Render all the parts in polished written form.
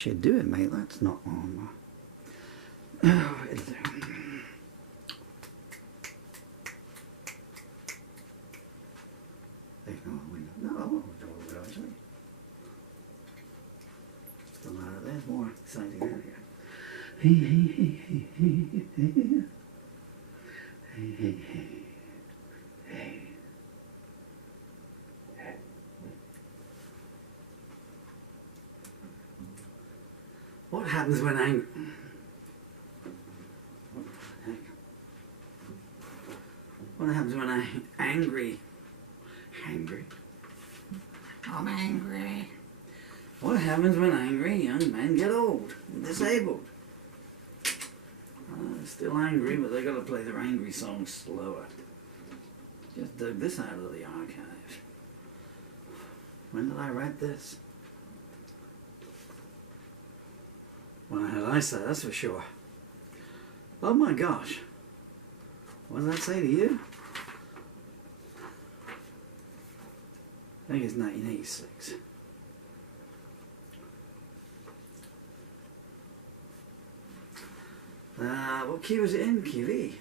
Should do it, mate. That's not on. Oh, it'll do. There's no window. No, door window actually. Still not. There's more exciting area. Hey, hey, hey, hey, hey, hey. Hey, hey, hey. Hey. What happens when angry? What happens when I'm angry? Angry? I'm angry. What happens when angry young men get old and disabled? Still angry, but they got to play their angry songs slower. Just dug this out of the archives. When did I write this? When I had eyesight, that's for sure. Oh my gosh. What did that say to you? I think it's 1986. What key was it in? Key V.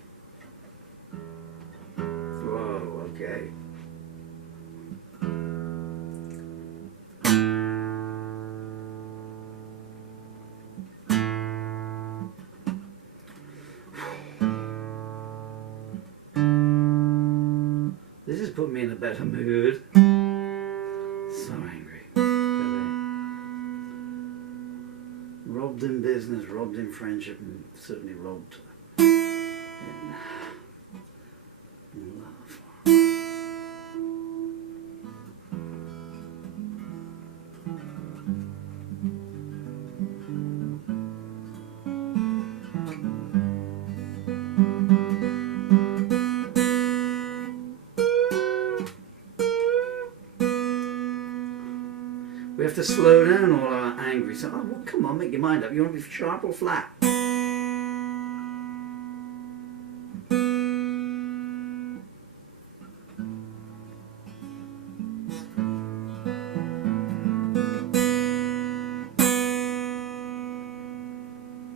Whoa, okay. This has put me in a better mood. So angry. Robbed in business, robbed in friendship, and certainly robbed in love. We have to slow down all our angry. So, oh, well, come on, make your mind up. You want to be sharp or flat?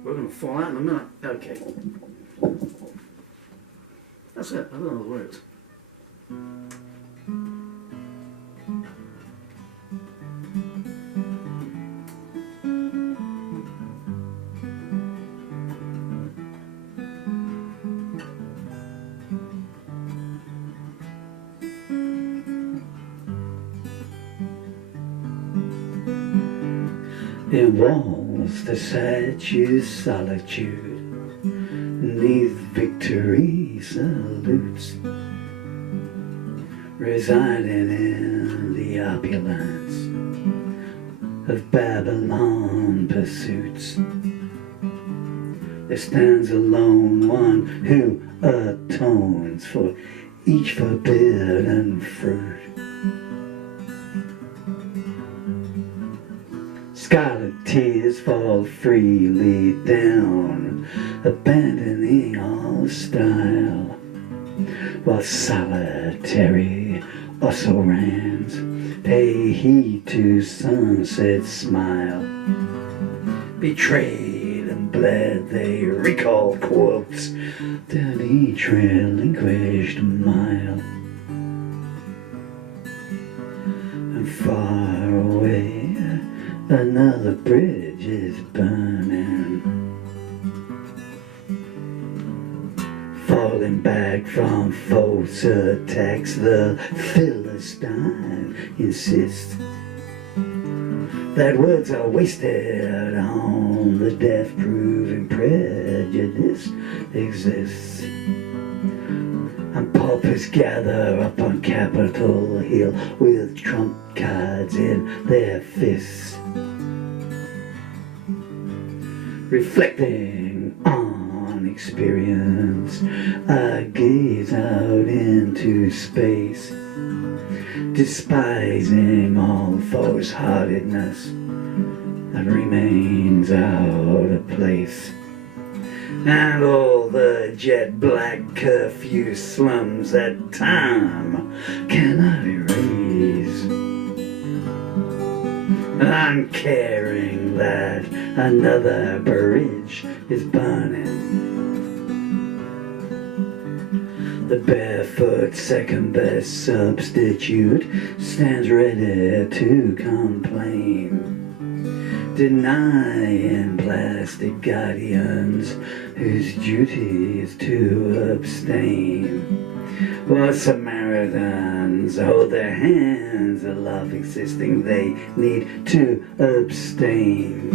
We're going to fall out in a minute. Okay. That's it. I don't know the words. It was the statue's solitude, neath victory salutes, residing in the opulence of Babylon pursuits. There stands alone one who atones for each forbidden fruit. Scarlet tears fall freely down, abandoning all style, while solitary ossorans pay heed to sunset's smile. Betrayed and bled, they recall quotes that each relinquished mile. And far away, another bridge is burning, falling back from false attacks. The Philistine insists that words are wasted on the death, proving prejudice exists. And paupers gather up on Capitol Hill with trump cards in their fists, reflecting on experience. I gaze out into space, despising all false-heartedness that remains out of place, and all the jet black curfew slums that time cannot erase. Uncaring that another bridge is burning. The barefoot second best substitute stands ready to complain, denying plastic guardians whose duty is to abstain, while Samaritans hold their hands aloft, insisting they need to abstain.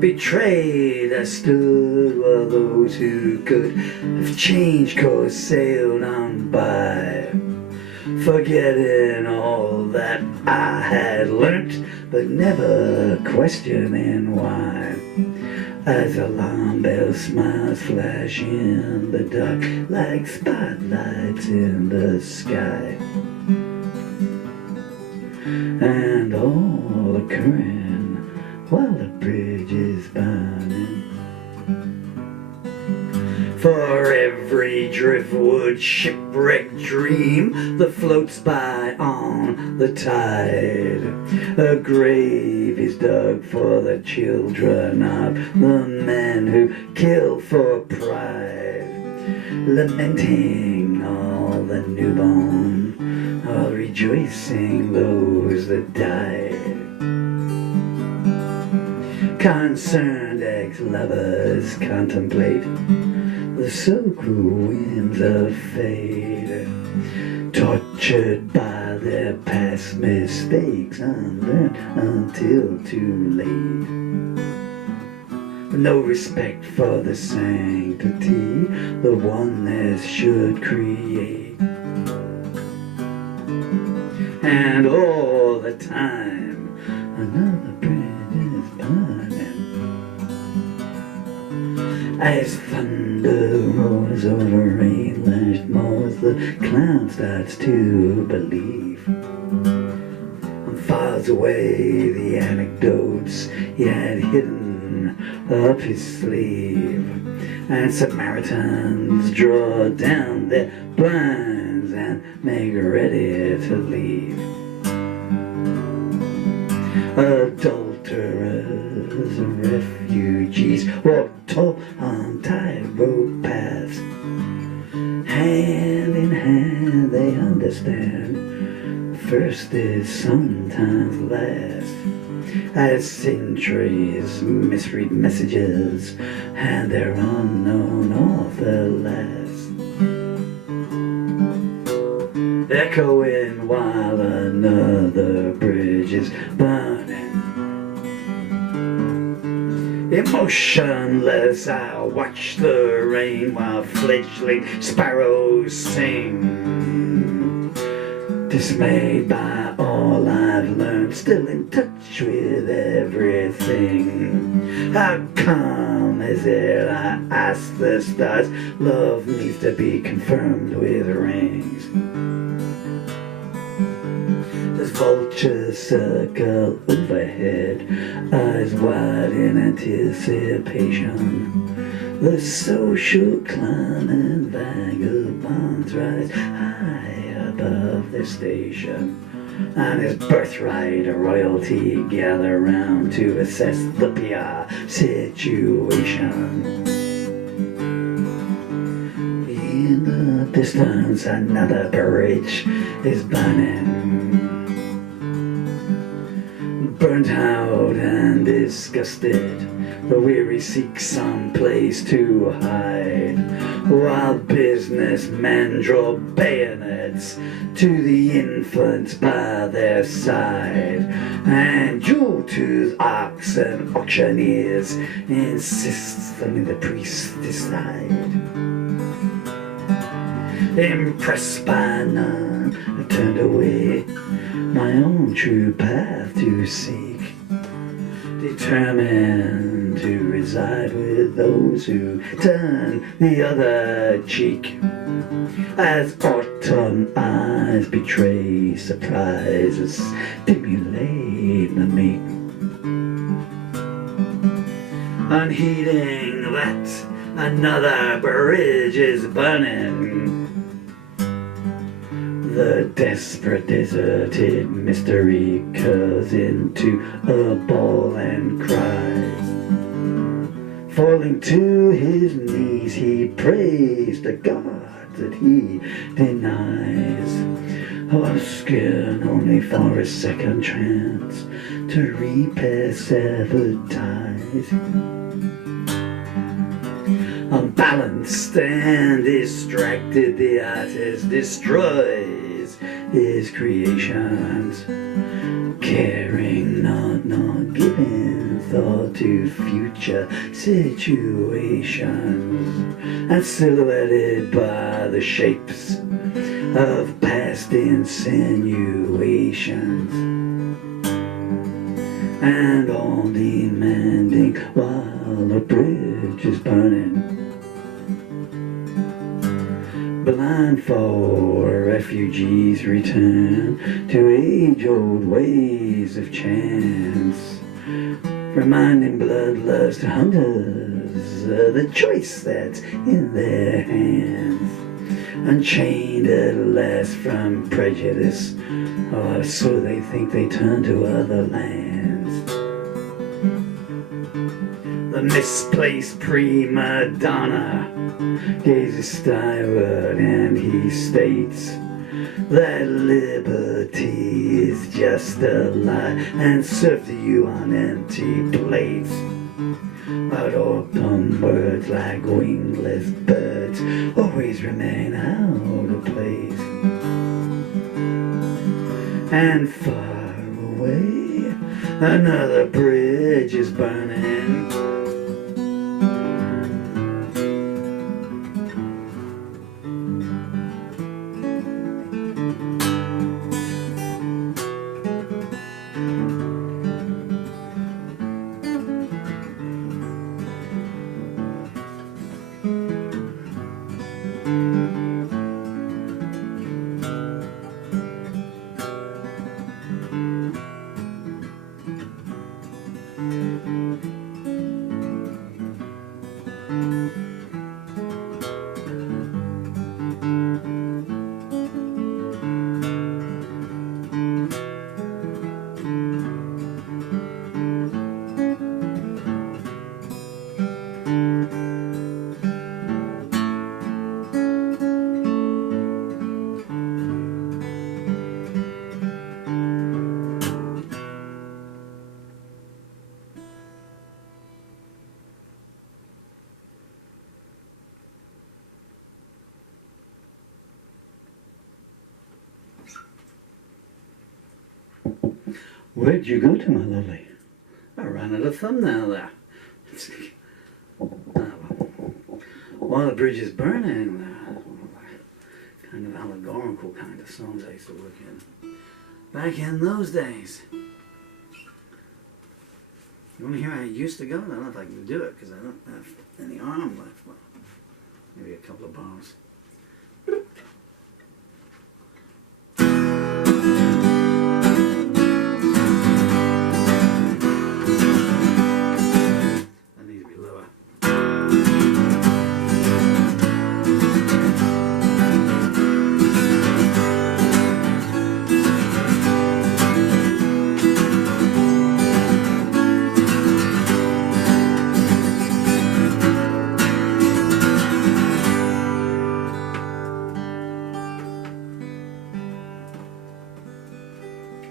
Betrayed I stood while those who could have changed course sailed on by, forgetting all that I had learnt, but never questioning why. As alarm bell smiles flash in the dark like spotlights in the sky, and all occurring while the bridge is burning. For every driftwood shipwreck dream that floats by on the tide, a grave is dug for the children of the men who kill for pride, lamenting all the newborn, while rejoicing those that died. Concerned ex-lovers contemplate the so-cruel winds of fate, tortured by their past mistakes, unlearned until too late. No respect for the sanctity the oneness should create, and all the time another bridge is burning. As thunder roars over rain-lashed moors, the clown starts to believe, and files away the anecdotes he had hidden up his sleeve. And Samaritans draw down their blinds and make ready to leave. Adulterers and refugees walk tall on tightrope paths. Hand in hand they understand, first is sometimes last. As centuries misread messages and their unknown author last, echoing while another bridge is burning. Emotionless I watch the rain while fledgling sparrows sing, dismayed by all I've learned, still in touch with everything. How come is it, I ask the stars, love needs to be confirmed with rings? As vultures circle overhead, eyes wide in anticipation, the social clown and vagabonds rise high above their station, and his birthright royalty gather round to assess the PR situation. In the distance another bridge is burning, burnt out and disgusted, the weary seek some place to hide, while businessmen draw bayonets to the infants by their side, and jewel-toothed ox and auctioneers insist only the priests decide. Impressed by none, I turned away, my own true path to seek, determined to reside with those who turn the other cheek. As autumn eyes betray surprises, stimulate the meek, unheeding that another bridge is burning. the desperate deserted mystery curls into a bawl and cries. Falling to his knees, he prays the God that he denies. Asking only for a second chance to repair severed ties. Unbalanced and distracted, the artist destroys his creations, caring not giving thought to future situations, and silhouetted by the shapes of past insinuations, and all demanding while the bridge is burning. Blind for refugees return to age-old ways of chance, reminding bloodlust hunters of the choice that's in their hands. Unchained at last from prejudice, or so they think, they turn to other lands. The misplaced prima donna gazes skyward, and he states that liberty is just a lie and served to you on empty plates. But autumn words, like wingless birds, always remain out of place. And far away, another bridge is burning. Where'd you go to, my lovely? I ran out of thumbnail there. While the bridge is burning, kind of allegorical kind of songs I used to work in back in those days. You want to hear how I used to go? I don't know if I can do it because I don't have any arm left. Well, maybe a couple of bars.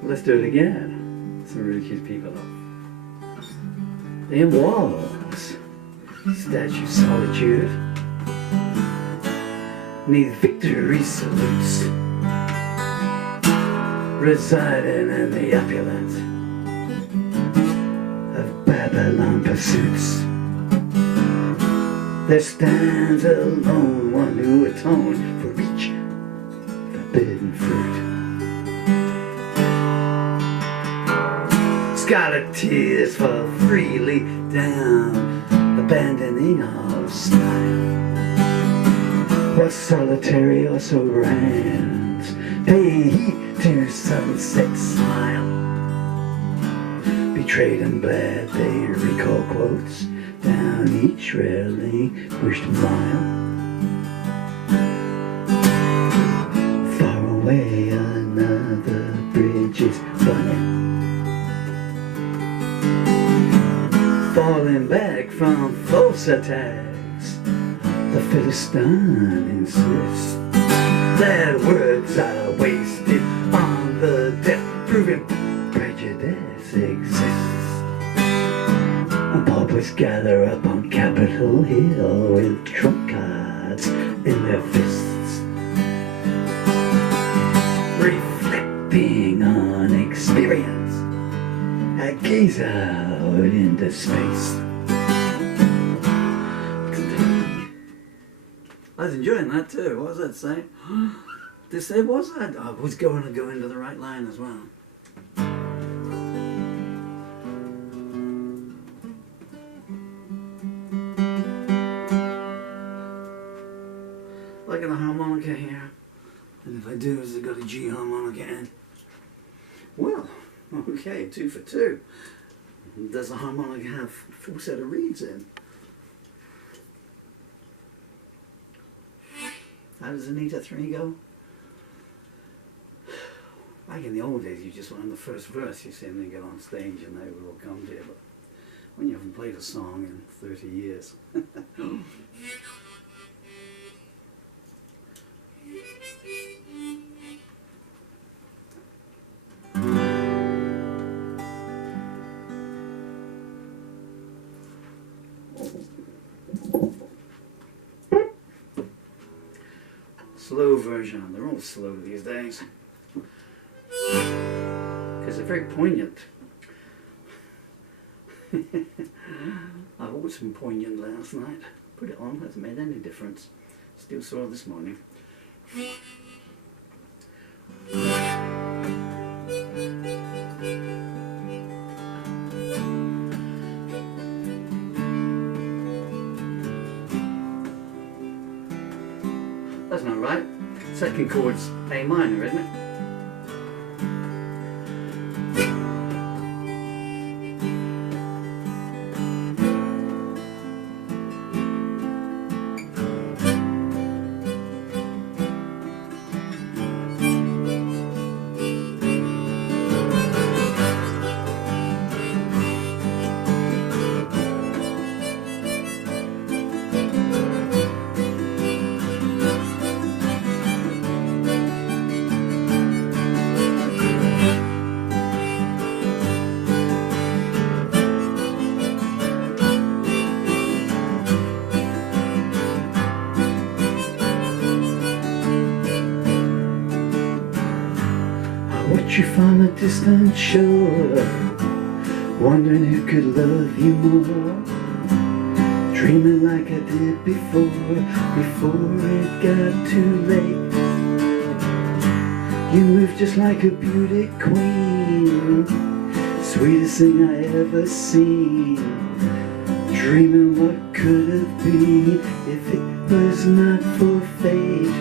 Let's do it again. Some really cute people up. In walls, statue solitude, neath victory salutes, residing in the opulence of Babylon pursuits. There stands alone one who atoned for each forbidden fruit. Scarlet tears fall freely down, abandoning all style. While solitary also rants, pay heed to sunset's smile. Betrayed and bled, they recall quotes down each relinquished mile. Far away, falling back from false attacks. The Philistine insists that words are wasted on the deaf, proving prejudice exists. And paupers gather up on Capitol Hill with trump cards in their fists, reflecting on experience. I gaze out into space. I was enjoying that too. What was that saying? This say was that? I was going to go into the right line as well. Like a harmonica here. And if I do, is I got a G harmonica in. Well, okay, 2 for 2. Does the harmonica have 4 set of reeds in? How does Anita Three go? Back in the old days, you just learn the first verse, you see, and then get on stage and they would all come to you. But when you haven't played a song in 30 years. Slow version. They're all slow these days. Because they're very poignant. I bought some poignant last night. Put it on, hasn't made any difference. Still sore this morning. That's not right. Second chord's A minor, isn't it? Watch you from a distant shore, wondering who could love you more. Dreaming like I did before it got too late. You move just like a beauty queen, sweetest thing I ever seen. Dreaming what could have been if it was not for fate.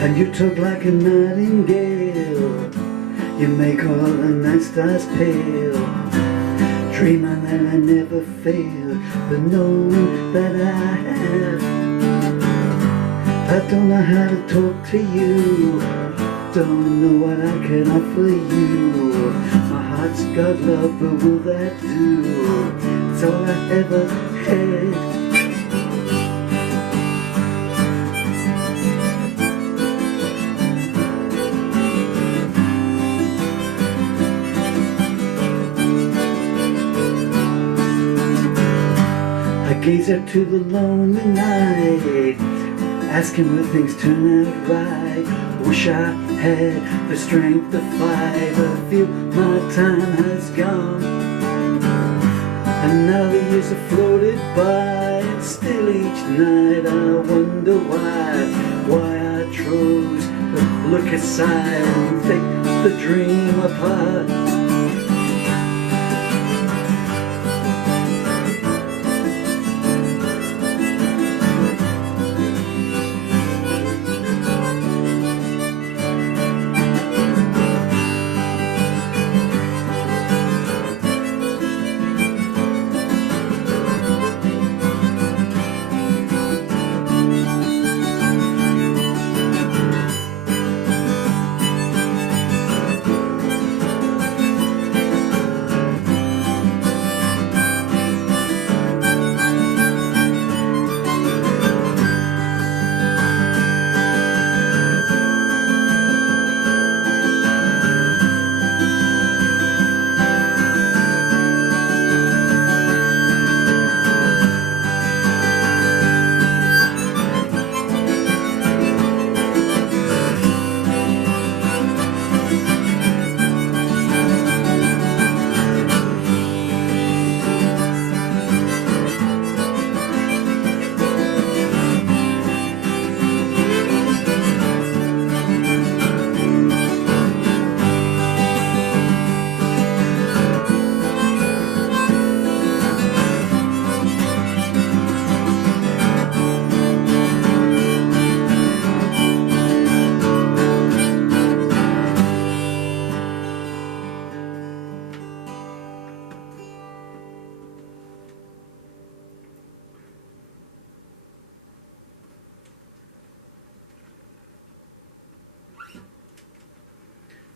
And you talk like a nightingale, you make all the night stars pale. Dreaming that I never fail, but knowing that I have. I don't know how to talk to you, don't know what I can offer you. My heart's got love, but will that do? It's all I ever had. I gaze up to the lonely night, asking will things turn out right. Wish I had the strength to fight, but I feel my time has gone. And now the years have floated by, and still each night I wonder why I chose to look aside and take the dream apart.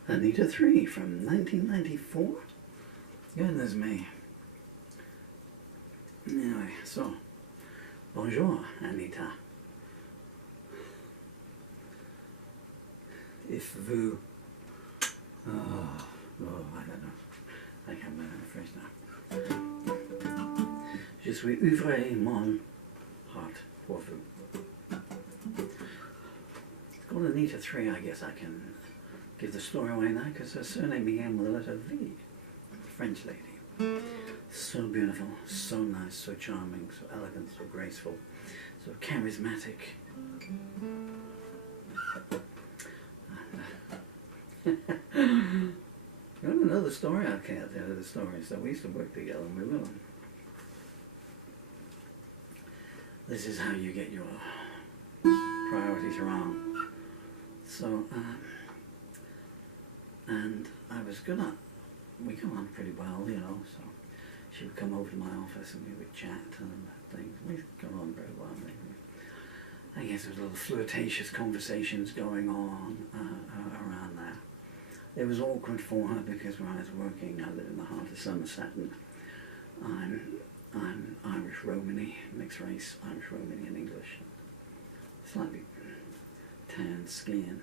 Anita Three from 1994. Goodness me. Anyway, so, bonjour, Anita. If vous... I don't know. I can't remember the phrase now. Je suis ouvrir mon heart pour vous. It's called Anita Three. I guess I can give the story away now because her surname began with the letter V. French lady. So beautiful, so nice, so charming, so elegant, so graceful, so charismatic. You want to know the story? I can't tell you the story. So we used to work together when we were little. This is how you get your priorities wrong. So, and I was gonna, we got on pretty well, you know, so she would come over to my office and we would chat and things. We got on very well. I guess there was little flirtatious conversations going on around there. It was awkward for her because when I was working, I lived in the heart of Somerset, and I'm Irish Romany, mixed race, Irish Romany and English. Slightly tan skin.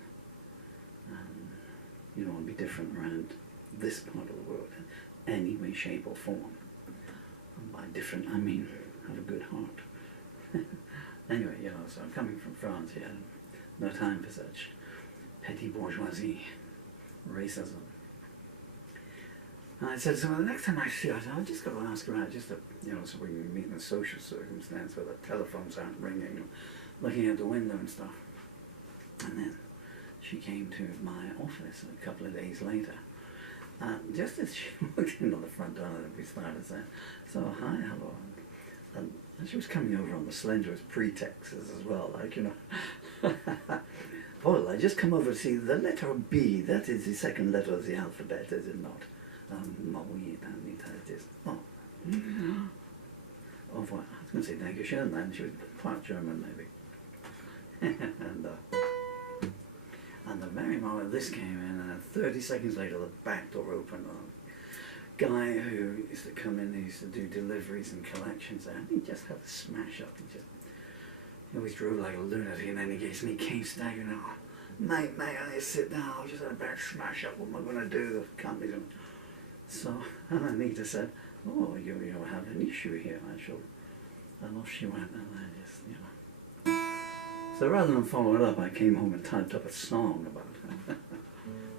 You don't want to be different around this part of the world in any way, shape or form. And by different, I mean have a good heart. Anyway, you know, so I'm coming from France, yeah, no time for such petty bourgeoisie racism. And I said, so the next time I see her, I said, I've just got to ask her out, just to, you know, so we can meet in a social circumstance where the telephones aren't ringing, looking out the window and stuff. And then she came to my office a couple of days later. Just as she walked in on the front door, we started saying, so hi, hello. And she was coming over on the slenderest pretexts as well, like, you know. Well, I just come over to see the letter B, that is the second letter of the alphabet, is it not? Oui, it is. Oh. Au revoir. I was going to say thank you, Sharon, and she was part German, maybe. And the very moment this came in, and 30 seconds later, the back door opened. A guy who used to come in, he used to do deliveries and collections, and he just had a smash up. He always drove like a lunatic in any case, and he came staggering out. Mate, I sit down, I've just had a bad smash up, what am I going to do? The company's going. So Anita said, oh, you have an issue here, and off she went, and I just, you know. So rather than follow it up, I came home and typed up a song about her.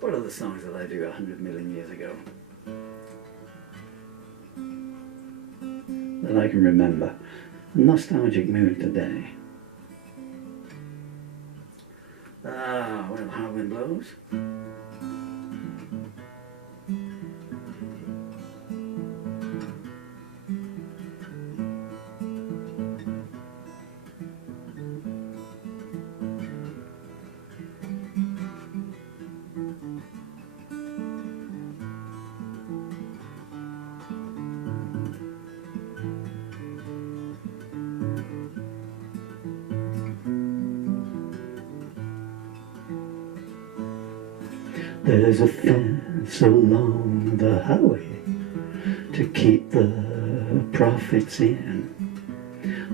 What are the songs that I do 100 million years ago that I can remember? A nostalgic mood today. Well, How Wind Blows. There's a fence along the highway to keep the prophets in.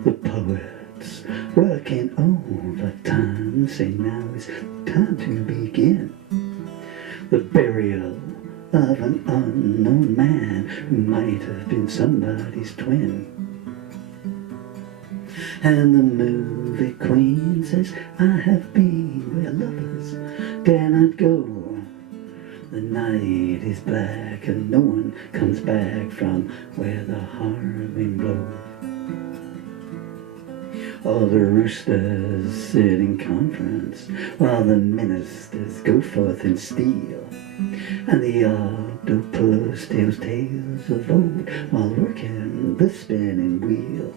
The poets working overtime say now is time to begin. The burial of an unknown man who might have been somebody's twin. And the movie queen says, I have been where lovers dare not go. The night is black and no one comes back from where the hard wind blows. All the roosters sit in conference while the ministers go forth and steal. And the octopus tells tales of old while working the spinning wheel.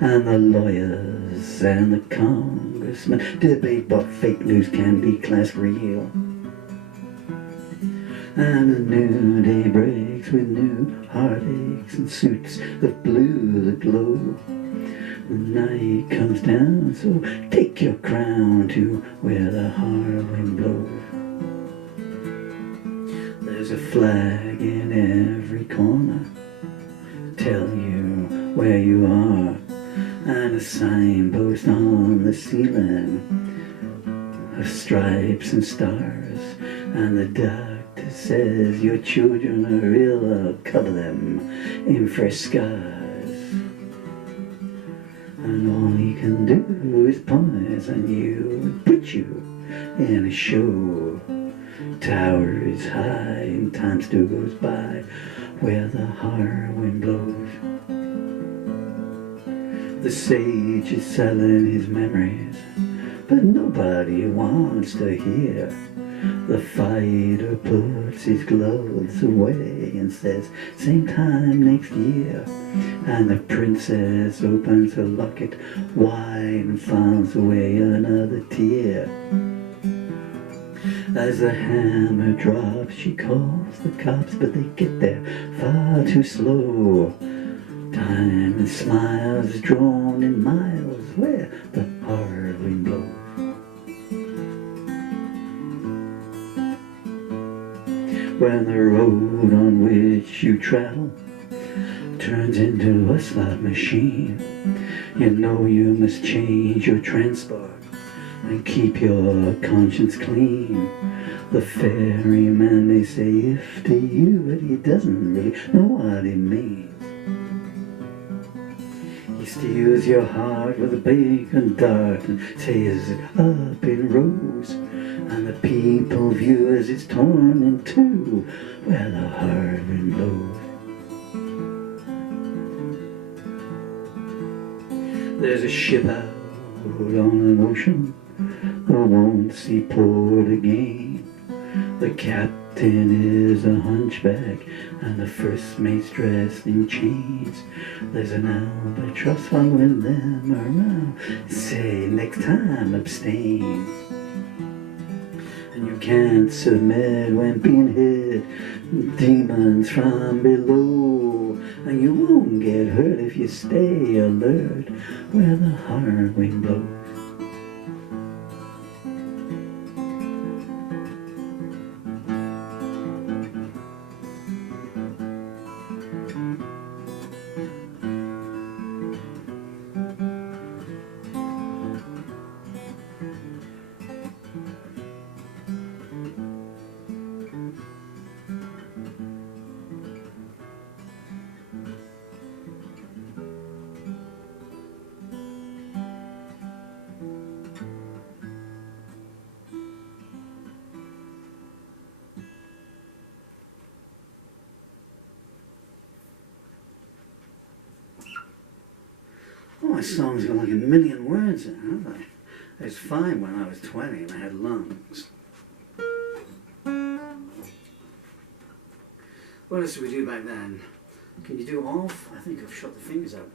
And the lawyers and the congressmen debate what fake news can be classed real. And a new day breaks with new heartaches and suits of blue that glow. The night comes down, so take your crown to where the hard wind blows. flag in every corner, tell you where you are, and a signpost on the ceiling of stripes and stars, and the doctor says your children are ill, I'll cover them in fresh scars, and all he can do is poison you and put you in a show. Towers high and time still goes by where the hard wind blows. The sage is selling his memories, but nobody wants to hear. The fighter puts his gloves away and says, same time next year. And the princess opens her locket wide and finds away another tear. As the hammer drops, she calls the cops, but they get there far too slow. Time and smiles drawn in miles where the hard wind blows. When the road on which you travel turns into a slot machine, you know you must change your transport and keep your conscience clean. The ferryman may say if to you, but he doesn't really know what he means. He steals your heart with a bacon dart and tears it up in rows, and the people view as it's torn in two where the hard wind blows. There's a ship out on an ocean that won't see port again. The captain is a hunchback and the first mate's dressed in chains. There's an albatross following them around. Say next time abstain. And you can't submit when being hit demons from below, and you won't get hurt if you stay alert where the hard wind blows. Oh, my songs got like a million words in it, haven't they? It was fine when I was 20 and I had lungs. What else did we do back then? Can you do off? I think I've shot the fingers out.